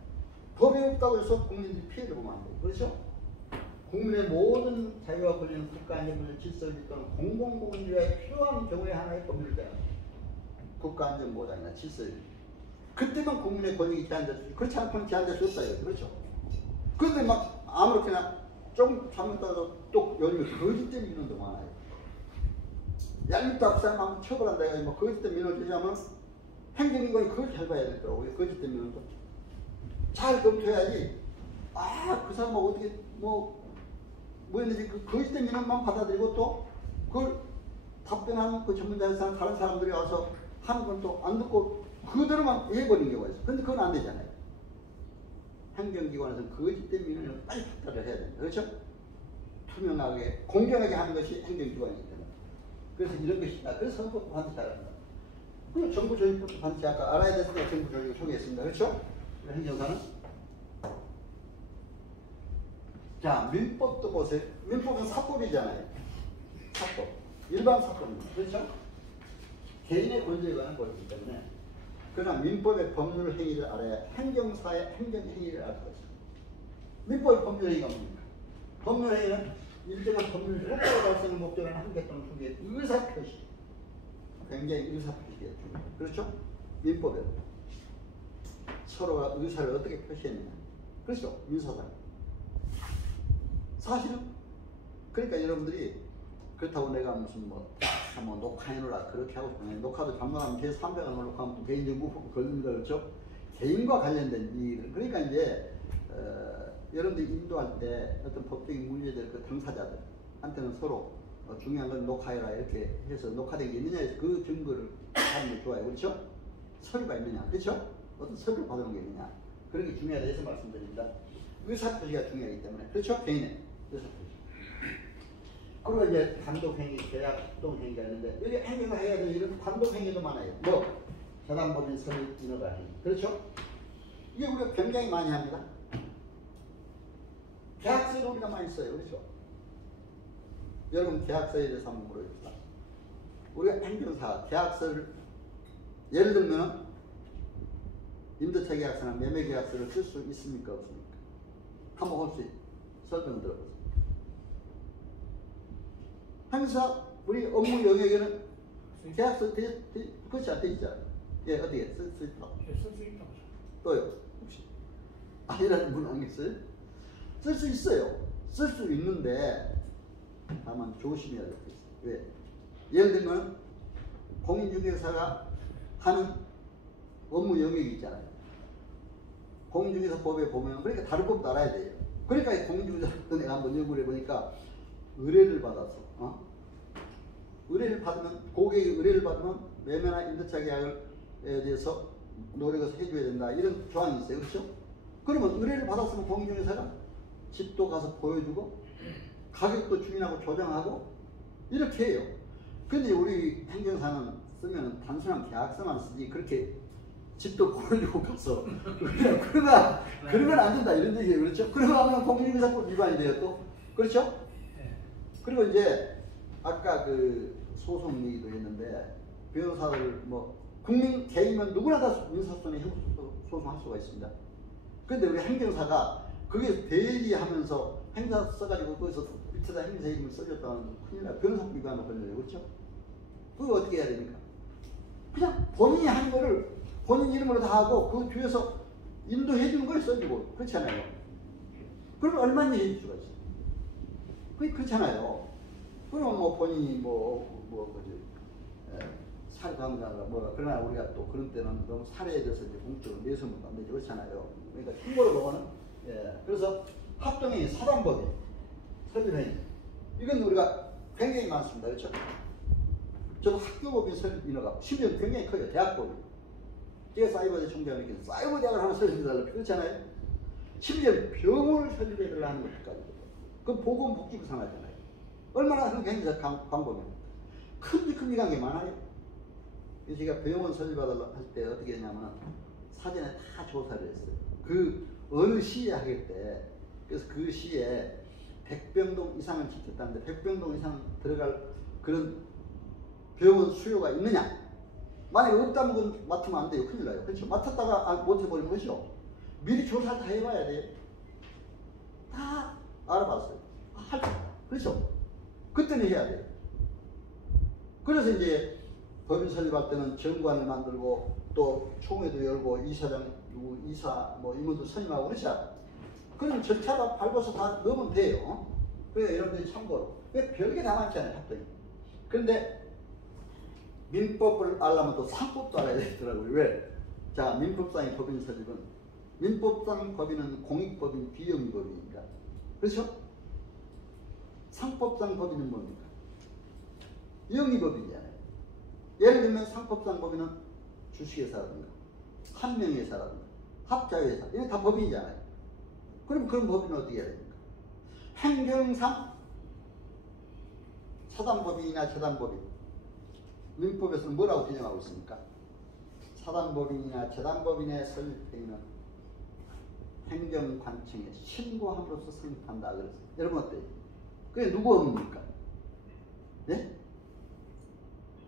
법이 없다고 해서 국민들이 피해를 보면 안 돼요. 그렇죠? 국민의 모든 자유와 권리는 국가안전을 질서를 또는 공공공주에 필요한 경우에 하나의 법률을 제한한다. 국가안전보장이나 질서를. 그때만 국민의 권익이 제한될 수 있고 그렇지 않고는 제한될 수 없다. 그렇죠? 그런데 막 아무렇게나 조금 잘못하다가 또 요즘에 거짓 때문에 민원도 많아요. 얄밉다 앞사람 한번 처벌한다 해가지고 뭐 거짓 때문에 민원을 제기하면 행정기관이 그걸 잘 봐야 되더라고요. 거짓 때문에 민원도. 잘 검토해야지. 그 사람하고 어떻게 뭐였는지 그 거짓 때문에 민원만 받아들이고 또 그걸 답변하는 그 전문자에서 다른 사람들이 와서 하는 건 또 안 듣고 그대로만 해버리는 경우가 있어요. 근데 그건 안 되잖아요. 행정기관에서는 거짓 때문에 민원을 빨리 답변을 해야 됩니다. 그렇죠? 투명하게, 공정하게 하는 것이 행정기관이기 때문에. 그래서 이런 것이 있다. 그래서 헌법도 반드시 알아야 한다. 그리고 정부조직법도 반드시 아까 알아야 됐으니까 정부조직을 소개했습니다. 그렇죠? 행정사는. 자, 민법도 보세요. 민법은 사법이잖아요. 사법. 일반 사법입니다. 그렇죠? 개인의 권리에 관한 것이기 때문에. 그러나 민법의 법률 행위를 알아야 행정사의 행정 행위를 알 수가 있습니다. 민법의 법률 행위가 뭡니까? 법률 행위는 일정한 법률 효과를 발생하는 목적을 한 개 또는 두 개의 의사표시. 굉장히 의사표시가 중요해요. 그렇죠? 민법에 서로가 의사를 어떻게 표시했느냐. 그렇죠? 민사상. 사실은 그러니까 여러분들이 그렇다고 내가 무슨 한번 녹화해놓으라 그렇게 하고 싶으면 녹화도 잘못하면 제 300원 녹화하면 또 개인정보 걸립니다. 그렇죠? 개인과 관련된 일. 그러니까 이제 여러분들이 인도할 때 어떤 법적인 문제들 그 당사자들한테는 서로 중요한 건 녹화해라 이렇게 해서 녹화된 게 있느냐 해서 그 증거를 하는 게 좋아요. 그렇죠? 서류가 있느냐. 그렇죠? 어떤 서류를 받아놓은 게 있느냐. 그런 게 중요하다 해서 말씀드립니다. 의사표시가 중요하기 때문에. 그렇죠? 개인의 의사표시. 그리고 이제 단독행위, 계약, 합동행위가 있는데 여기 행위가 해야 될 일은 단독행위도 많아요. 사단법인 서류 인허가 행위. 그렇죠? 이게 우리가 굉장히 많이 합니다. 계약서도 우리가 많이 써요. 그렇죠? 여러분 계약서에 대해서 한번 물어봅시다. 우리가 행정사 계약서를 예를 들면 임대차 계약서나 매매 계약서를 쓸 수 있습니까? 없습니까? 한번 혹시 설명 들어보세요. 행사 우리 업무 영역에는 계약서 그것이 안 돼 있잖아요. 예, 어떻게 쓸 수 있다? 예, 쓸수 있다고. 또요? 혹시 아니라는 분 안 계세요? 쓸 수 있어요. 쓸 수 있는데 다만 조심해야 될 게 있어요. 왜? 예를 들면 공인중개사가 하는 업무 영역이 있잖아요. 공인중개사법에 보면 그러니까 다른 법도 알아야 돼요. 그러니까 공인중개사법 내가 한번 연구를 해보니까 의뢰를 받아서 의뢰를 받으면 고객의 의뢰를 받으면 매매나 임대차 계약에 대해서 노력을 해줘야 된다 이런 조항이 있어요. 그렇죠? 그러면 의뢰를 받았으면 공인중개사가 집도 가서 보여주고 가격도 주민하고 조정하고 이렇게 해요. 근데 우리 행정사는 쓰면 단순한 계약서만 쓰지 그렇게 집도 보여주고 가서 그러면 안 된다 이런 얘기예요. 그렇죠? 그러면 공인중개사법 위반이 돼요 또. 그렇죠? 그리고 이제 아까 그 소송 얘기도 했는데 변호사들 뭐 국민 개인은 누구나 다 민사소송에 소송할 수가 있습니다. 그런데 우리 행정사가 그게 대리하면서 행사 써가지고 거기서 밑에다 행사 이름을 써줬다는 큰일 나요. 변호사 위반으로 걸려요. 그렇죠? 그거 어떻게 해야 됩니까? 그냥 본인이 하는 거를 본인 이름으로 다 하고 그 뒤에서 인도해 주는 걸 써주고 그렇잖아요. 그러면 얼마나 해줄 수가 있어요. 그게 그렇잖아요. 그러면 뭐 본인이 살해당한다가 뭐 그러나 우리가 또 그런 때는 너무 살해에 대해서 이제 공적으로 내세우면 안 되죠. 그렇잖아요. 그러니까 참고로 보면은 그래서 합동행위 사단법인 설립행위 이건 우리가 굉장히 많습니다. 그렇죠? 저도 학교법인 설립 인허가 심지어 굉장히 커요. 대학법인 제가 사이버대 총장을 이렇게 사이버 대학을 하나 설립해달라고 그렇잖아요. 심지어 병원을 설립해달라 하는 것까지 그건 보건복지부 산하잖아요. 얼마나 그런 굉장히 광범위해요. 큰 게 많아요. 그래서 제가 병원 설립하달라 할 때 어떻게 했냐면 사전에 다 조사를 했어요. 그 어느 시에 하길 때 그래서 그 시에 100병동 이상을 지켰다는데 100병동 이상 들어갈 그런 병원 수요가 있느냐? 만약에 없다는 건 맡으면 안 돼요. 큰일 나요. 그렇죠? 맡았다가 못 해버리는 거죠. 미리 조사를 다 해봐야 돼요. 다 알아봤어요. 할 수 있다. 그렇죠? 그때는 해야 돼요. 그래서 이제 법인 설립할 때는 정관을 만들고 또 총회도 열고 이사장, 이사, 뭐 임원도 선임하고 그렇죠? 그럼 절차가 밟아서 다 넣으면 돼요. 그러니까 여러분들이 참고로. 별게 다 많잖아요. 합동이. 그런데 민법을 알려면 또 상법도 알아야 되더라고요. 왜? 자, 민법상의 법인 설립은 민법상 법인은 공익법인, 비영리법인입니다. 그렇죠? 상법상 법인은 뭡니까? 영리법인이잖아요. 예를 들면 상법상 법인은 주식회사라든가 한명회사라든가 합자회사 이게 다 법인이잖아요. 그럼 그런 법인은 어떻게 해야 됩니까? 행정상 사단법인이나 재단법인 민법에서는 뭐라고 규정하고 있습니까? 사단법인이나 재단법인의 설립행위는 행정관청에 신고함으로써 성립한다 그랬어요. 여러분 어때요? 그게 누구 업무입니까? 예?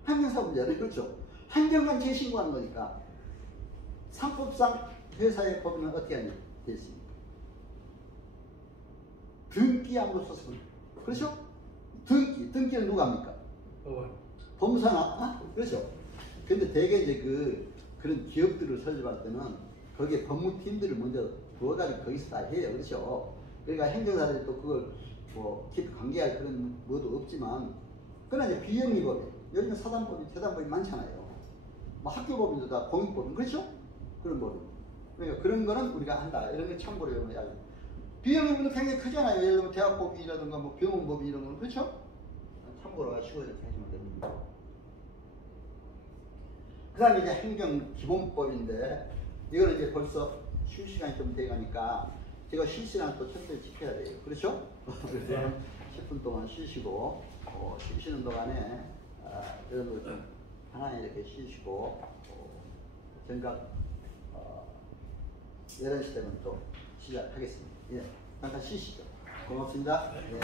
행정사업자잖아요. 그렇죠? 행정관청에 신고하는 거니까 상법상 회사의 법인은 어떻게 하냐 되어 있습니까? 등기함으로써 성립. 그렇죠? 등기는 누가 합니까? 법무사나? 그렇죠? 근데 대개 이제 그런 기업들을 설립할 때는 거기에 법무팀들을 먼저 두어가지고 거기서 다 해요. 그렇죠? 그러니까 행정사들이 또 그걸 뭐 깊이 관계할 그런 뭐도 없지만 그러나 이제 비영리법인 요즘에 사단법인, 재단법인 많잖아요. 뭐 학교법인도 다 공익법인 그렇죠? 그런 법인. 그러니까 그런 거는 우리가 한다. 이런 거 참고로 여러분이 알고. 비영리법인도 굉장히 크잖아요. 예를 들면 대학법인이라든가 뭐 병원법인 이런 거는 그렇죠? 참고로 하시고 이렇게 하시면 됩니다. 그 다음에 이제 행정기본법인데 이거는 이제 벌써 쉴 시간이 좀 돼가니까 제가 쉴 시간 또 철저히 지켜야 돼요. 그렇죠? 그래서 10분 동안 쉬시고 쉬시는 동안에 여러분들 좀 편안히 이렇게 쉬시고 정각 11시 되면 또 시작하겠습니다. 예, 잠깐 쉬시죠. 고맙습니다. 네,